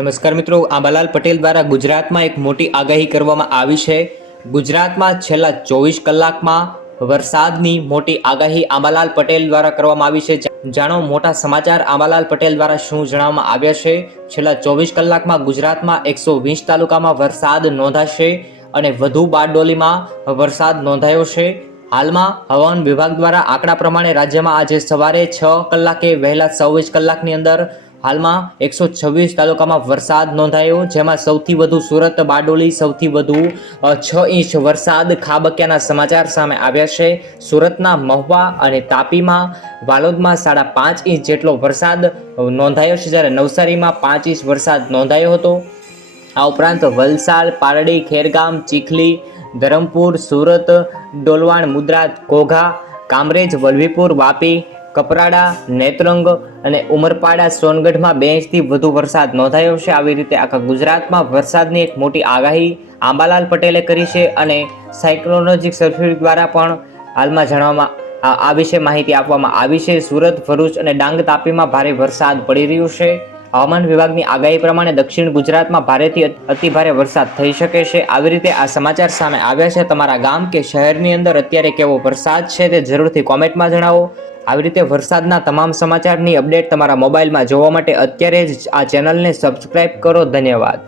નમસ્કાર મિત્રો, આંબાલાલ પટેલ દ્વારા ગુજરાતમાં એક મોટી આગાહી કરવામાં આવી છે। ગુજરાતમાં છેલ્લા 24 કલાકમાં વરસાદની મોટી આગાહી આંબાલાલ પટેલ દ્વારા કરવામાં આવી છે। જાણો મોટા સમાચાર આંબાલાલ પટેલ દ્વારા શું જણાવવામાં આવ્યા છે। છેલ્લા 24 કલાકમાં ગુજરાતમાં 120 તાલુકામાં વરસાદ નોંધાશે અને વધુ બારડોલીમાં વરસાદ નોંધાયો છે। હાલમાં હવામાન વિભાગ દ્વારા આંકડા પ્રમાણે રાજ્યમાં આજે સવારે 6 કલાકે વહેલા 24 કલાકની અંદર હાલમાં 126 તાલુકામાં વરસાદ નોંધાયો, જેમાં સૌથી વધુ સુરત બારડોલી સૌથી વધુ 6 ઇંચ વરસાદ ખાબક્યાના સમાચાર સામે આવ્યા છે। સુરતના મહુવા અને તાપીમાં વાલોદમાં 5.5 ઇંચ જેટલો વરસાદ નોંધાયો છે, જ્યારે નવસારીમાં 5 ઇંચ વરસાદ નોંધાયો હતો। આ ઉપરાંત વલસાડ, પારડી, ખેરગામ, ચીખલી, ધરમપુર, સુરત, ડોલવાણ, મુદ્રા, ઘોઘા, કામરેજ, વલભીપુર, વાપી, કપરાડા, નેત્રંગ અને ઉમરપાડા, સોનગઢમાં 2 ઇંચથી વધુ વરસાદ નોંધાયો છે। આવી રીતે આખા ગુજરાતમાં વરસાદની એક મોટી આગાહી આંબાલાલ પટેલે કરી છે અને સાયક્લોનોજિક સર્વે દ્વારા પણ હાલમાં જણાવવામાં આ વિશે માહિતી આપવામાં આવી છે। સુરત, ભરૂચ અને ડાંગ, તાપીમાં ભારે વરસાદ પડી રહ્યો છે। હવામાન વિભાગની આગાહી પ્રમાણે દક્ષિણ ગુજરાતમાં ભારેથી અતિભારે વરસાદ થઈ શકે છે। આવી રીતે આ સમાચાર સામે આવ્યા છે। તમારા ગામ કે શહેરની અંદર અત્યારે કેવો વરસાદ છે તે જરૂરથી કોમેન્ટમાં જણાવો। આવી રીતે વરસાદના તમામ સમાચારની અપડેટ તમારા મોબાઈલમાં જોવા માટે અત્યારે જ આ ચેનલને સબસ્ક્રાઇબ કરો। ધન્યવાદ।